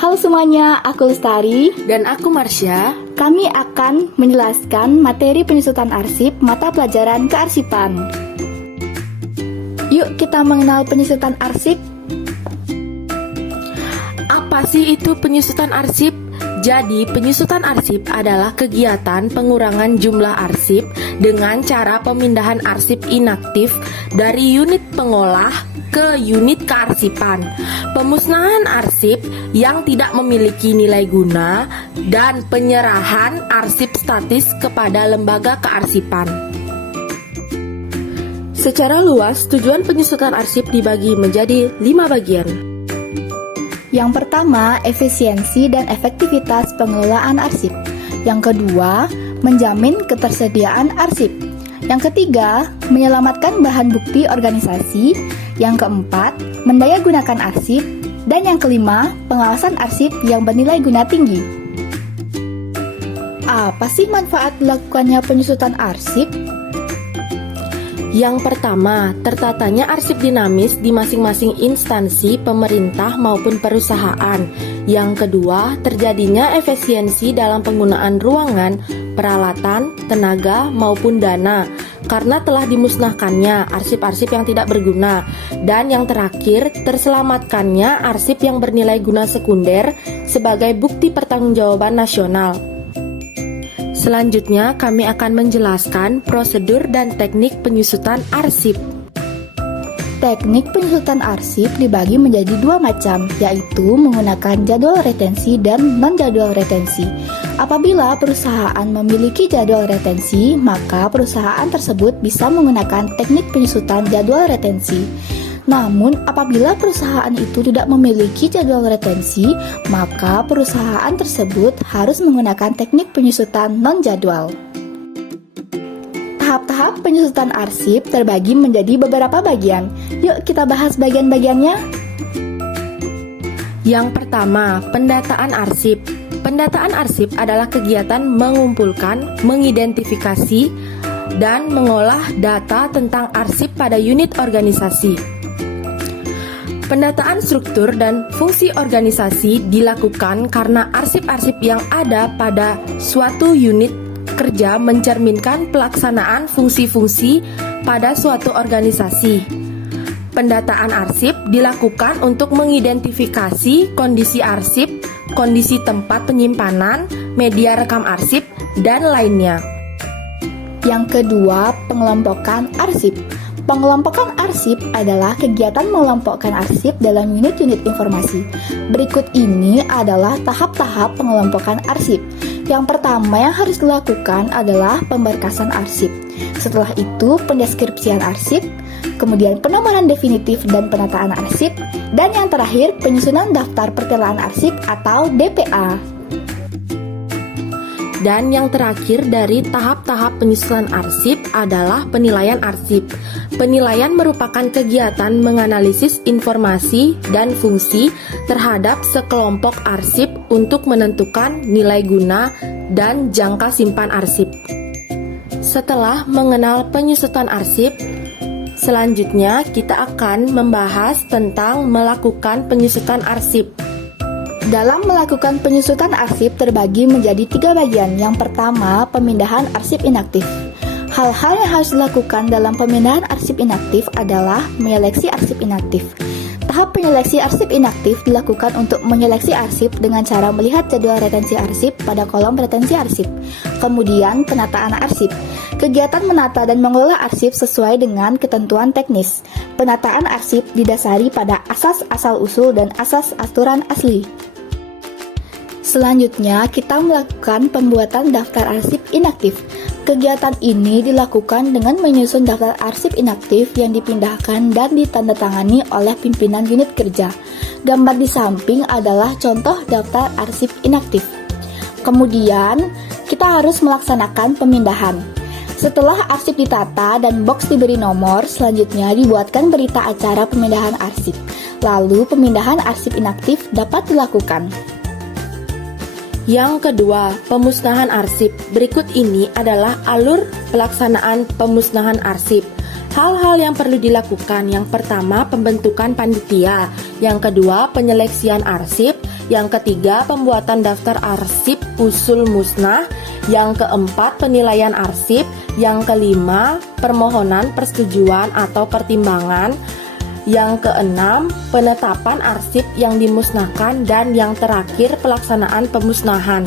Halo semuanya, aku Lestari dan aku Marsha. Kami akan menjelaskan materi penyusutan arsip mata pelajaran kearsipan. Yuk kita mengenal penyusutan arsip. Apa sih itu penyusutan arsip? Jadi, penyusutan arsip adalah kegiatan pengurangan jumlah arsip dengan cara pemindahan arsip inaktif dari unit pengolah ke unit kearsipan, pemusnahan arsip yang tidak memiliki nilai guna, dan penyerahan arsip statis kepada lembaga kearsipan. Secara luas, tujuan penyusutan arsip dibagi menjadi 5 bagian. Yang pertama, efisiensi dan efektivitas pengelolaan arsip. Yang kedua, menjamin ketersediaan arsip. Yang ketiga, menyelamatkan bahan bukti organisasi. Yang keempat, mendayagunakan arsip. Dan yang kelima, pengawasan arsip yang bernilai guna tinggi. Apa sih manfaat dilakukannya penyusutan arsip? Yang pertama, tertatanya arsip dinamis di masing-masing instansi pemerintah maupun perusahaan. Yang kedua, terjadinya efisiensi dalam penggunaan ruangan, peralatan, tenaga, maupun dana karena telah dimusnahkannya arsip-arsip yang tidak berguna. Dan yang terakhir, terselamatkannya arsip yang bernilai guna sekunder sebagai bukti pertanggungjawaban nasional. Selanjutnya, kami akan menjelaskan prosedur dan teknik penyusutan arsip. Teknik penyusutan arsip dibagi menjadi dua macam, yaitu menggunakan jadwal retensi dan non-jadwal retensi. Apabila perusahaan memiliki jadwal retensi, maka perusahaan tersebut bisa menggunakan teknik penyusutan jadwal retensi. Namun, apabila perusahaan itu tidak memiliki jadwal retensi, maka perusahaan tersebut harus menggunakan teknik penyusutan non-jadwal. Tahap-tahap penyusutan arsip terbagi menjadi beberapa bagian. Yuk kita bahas bagian-bagiannya. Yang pertama, pendataan arsip. Pendataan arsip adalah kegiatan mengumpulkan, mengidentifikasi, dan mengolah data tentang arsip pada unit organisasi. Pendataan struktur dan fungsi organisasi dilakukan karena arsip-arsip yang ada pada suatu unit kerja mencerminkan pelaksanaan fungsi-fungsi pada suatu organisasi. Pendataan arsip dilakukan untuk mengidentifikasi kondisi arsip, kondisi tempat penyimpanan, media rekam arsip, dan lainnya. Yang kedua, pengelompokan arsip. Pengelompokan arsip adalah kegiatan mengelompokkan arsip dalam unit-unit informasi. Berikut ini adalah tahap-tahap pengelompokan arsip. Yang pertama yang harus dilakukan adalah pemberkasan arsip. Setelah itu, pendeskripsian arsip, kemudian penomoran definitif dan penataan arsip, dan yang terakhir, penyusunan daftar pertelaan arsip atau DPA. Dan yang terakhir dari tahap-tahap penyusunan arsip adalah penilaian arsip. Penilaian merupakan kegiatan menganalisis informasi dan fungsi terhadap sekelompok arsip untuk menentukan nilai guna dan jangka simpan arsip. Setelah mengenal penyusutan arsip, selanjutnya kita akan membahas tentang melakukan penyusutan arsip. Dalam melakukan penyusutan arsip terbagi menjadi 3 bagian. Yang pertama, pemindahan arsip inaktif. Hal-hal yang harus dilakukan dalam pemindahan arsip inaktif adalah menyeleksi arsip inaktif. Tahap penyeleksi arsip inaktif dilakukan untuk menyeleksi arsip dengan cara melihat jadwal retensi arsip pada kolom retensi arsip. Kemudian, penataan arsip. Kegiatan menata dan mengelola arsip sesuai dengan ketentuan teknis. Penataan arsip didasari pada asas asal-usul dan asas aturan asli. Selanjutnya, kita melakukan pembuatan daftar arsip inaktif. Kegiatan ini dilakukan dengan menyusun daftar arsip inaktif yang dipindahkan dan ditandatangani oleh pimpinan unit kerja. Gambar di samping adalah contoh daftar arsip inaktif. Kemudian, kita harus melaksanakan pemindahan. Setelah arsip ditata dan box diberi nomor, selanjutnya dibuatkan berita acara pemindahan arsip. Lalu, pemindahan arsip inaktif dapat dilakukan. Yang kedua, pemusnahan arsip. Berikut ini adalah alur pelaksanaan pemusnahan arsip. Hal-hal yang perlu dilakukan, yang pertama pembentukan panitia, yang kedua penyeleksian arsip, yang ketiga pembuatan daftar arsip usul musnah, yang keempat penilaian arsip, yang kelima permohonan persetujuan atau pertimbangan, yang keenam penetapan arsip yang dimusnahkan, dan yang terakhir pelaksanaan pemusnahan.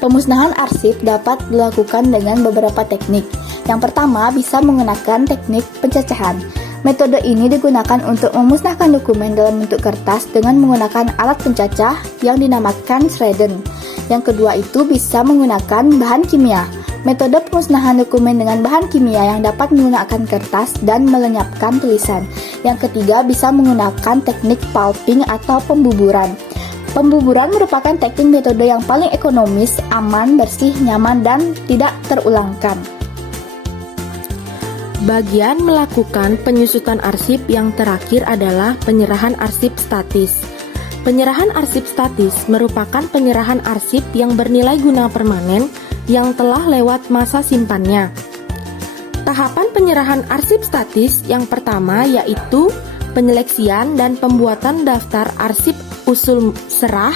Pemusnahan arsip dapat dilakukan dengan beberapa teknik. Yang pertama bisa menggunakan teknik pencacahan. Metode ini digunakan untuk memusnahkan dokumen dalam bentuk kertas dengan menggunakan alat pencacah yang dinamakan shredden. Yang kedua itu bisa menggunakan bahan kimia. Metode pemusnahan dokumen dengan bahan kimia yang dapat menggunakan kertas dan melenyapkan tulisan. Yang ketiga bisa menggunakan teknik pulping atau pembuburan. Pembuburan merupakan teknik metode yang paling ekonomis, aman, bersih, nyaman, dan tidak terulangkan. Bagian melakukan penyusutan arsip yang terakhir adalah penyerahan arsip statis. Penyerahan arsip statis merupakan penyerahan arsip yang bernilai guna permanen yang telah lewat masa simpannya. Tahapan penyerahan arsip statis yang pertama yaitu penyeleksian dan pembuatan daftar arsip usul serah,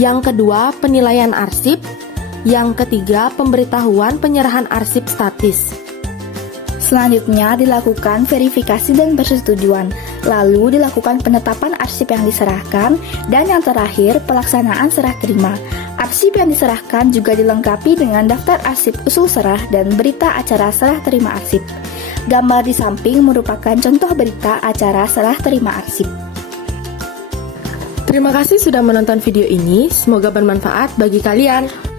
yang kedua penilaian arsip, yang ketiga pemberitahuan penyerahan arsip statis. Selanjutnya dilakukan verifikasi dan persetujuan, lalu dilakukan penetapan arsip yang diserahkan, dan yang terakhir pelaksanaan serah terima. Arsip yang diserahkan juga dilengkapi dengan daftar arsip usul serah dan berita acara serah terima arsip. Gambar di samping merupakan contoh berita acara serah terima arsip. Terima kasih sudah menonton video ini, semoga bermanfaat bagi kalian.